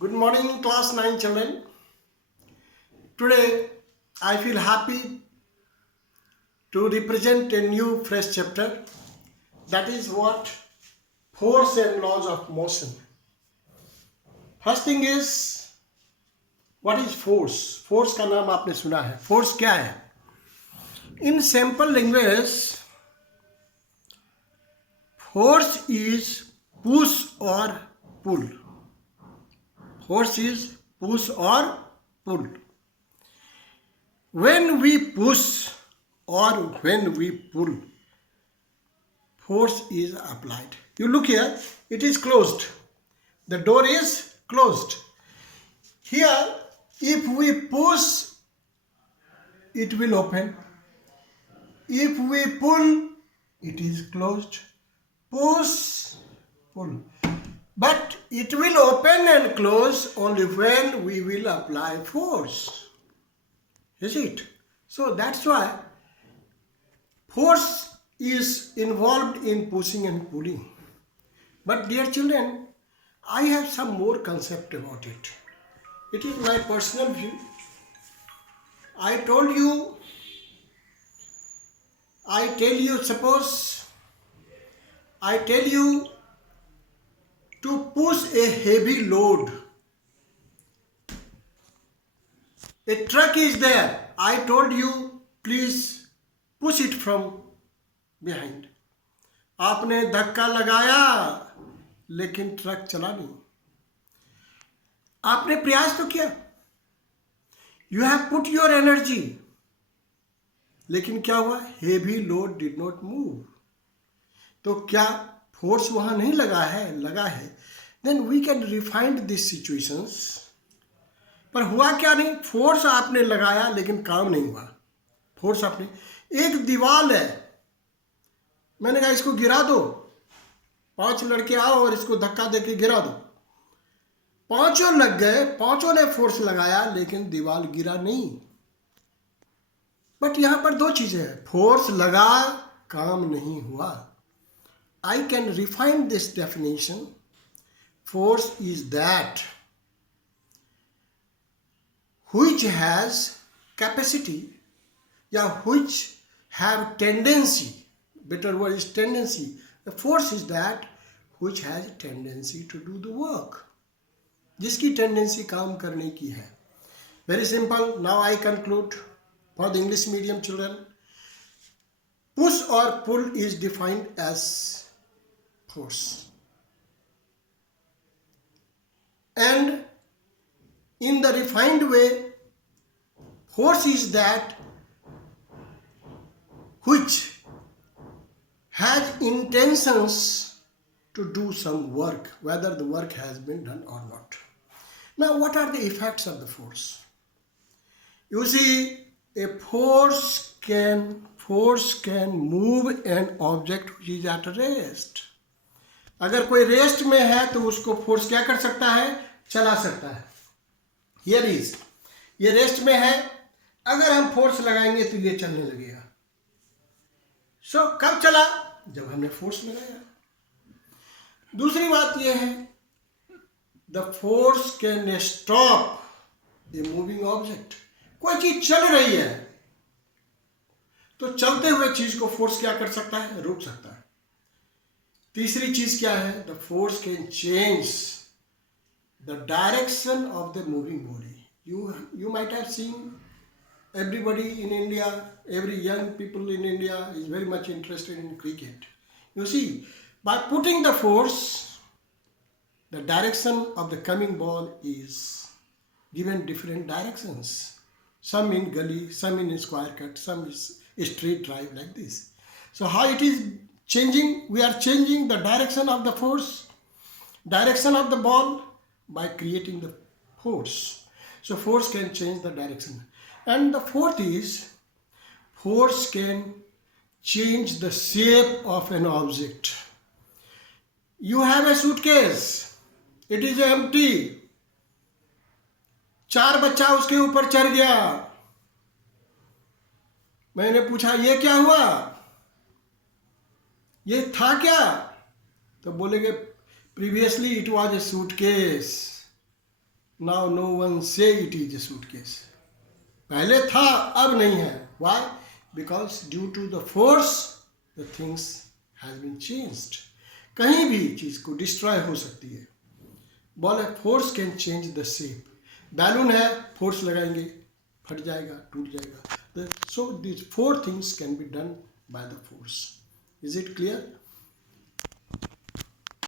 Good morning, class 9 children. Today, I feel happy to represent a new fresh chapter. That is what? Force and laws of motion. First thing is, what is force? Force का नाम आपने सुना है. Force क्या है? In simple language, force is push or pull. Force is push or pull. When we push or when we pull, force is applied. You look here, it is closed. The door is closed. Here, if we push, it will open. If we pull, it is closed. Push, pull. But it will open and close only when we will apply force. Is it? So that's why force is involved in pushing and pulling. But dear children, I have some more concept about it. It is my personal view. I tell you, suppose I tell you to push a heavy load. A truck is there. I told you, please push it from behind. आपने धक्का लगाया लेकिन truck चला नहीं. आपने प्रयास तो किया. You have put your energy. लेकिन क्या हुआ? Heavy load did not move. तो क्या फोर्स वहां नहीं लगा है? लगा है. Then we can refine these situations. पर हुआ क्या नहीं? फोर्स आपने लगाया लेकिन काम नहीं हुआ. फोर्स आपने, एक दीवार है, मैंने कहा इसको गिरा दो, 5 लड़के आओ और इसको धक्का देके गिरा दो. पांचों लग गए, पांचों ने फोर्स लगाया लेकिन दीवार गिरा नहीं. बट यहां पर दो चीजें हैं. फोर्स लगा, काम नहीं हुआ. I can refine this definition. Force is that which has capacity, which have tendency, better word is tendency. The force is that which has tendency to do the work, जिसकी tendency काम करने की है. Very simple. Now I conclude for the English medium children. Push or pull is defined as force, and in the refined way, force is that which has intentions to do some work, whether the work has been done or not. Now, what are the effects of the force? You see, a force can move an object which is at rest. अगर कोई rest में है तो उसको force क्या कर सकता है? चला सकता है. Here is, ये रेस्ट में है, अगर हम फोर्स लगाएंगे तो ये चलने लगेगा. सो कब चला? जब हमने फोर्स लगाया. दूसरी बात यह है, the force can stop a moving object. कोई चीज चल रही है तो चलते हुए चीज को फोर्स क्या कर सकता है? रोक सकता है. तीसरी चीज क्या है? The force can change the direction of the moving body. You might have seen, everybody in India, every young people in India is very much interested in cricket. You see, by putting the force, the direction of the coming ball is given different directions. Some in gully, some in square cut, some is straight drive, like this. So how it is changing? We are changing the direction of the force, direction of the ball, by creating the force. So force can change the direction. And the fourth is, force can change the shape of an object. You have a suitcase, it is empty. 4 बच्चा उसके ऊपर चढ़ गया. मैंने पूछा ये क्या हुआ, ये था क्या? तो बोलेंगे previously it was a suitcase. Now no one say it is a suitcase. पहले था, अब नहीं है. Why? Because due to the force the things has been changed. कहीं भी चीज को डिस्ट्रॉय हो सकती है. बोले force can change the shape. Balloon है, फोर्स लगाएंगे, फट जाएगा, टूट जाएगा. So this four things can be done by the force. Is it clear?